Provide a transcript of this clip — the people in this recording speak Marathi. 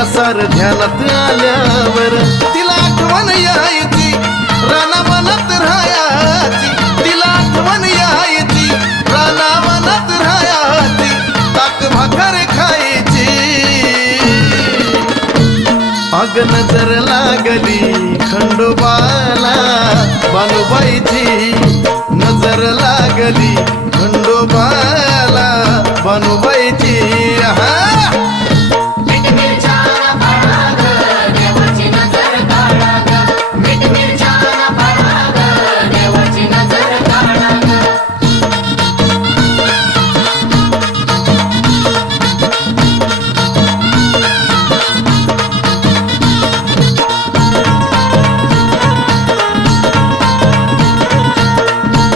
तिच्या सार ध्यानात आल्यावर तिला आठवण यायची राना मनात राहायची तिला आठवण यायची राना मनात राहायची ताक भाकर खायची अग नजर लागली खंडोबाला बानुबाईची नजर लागली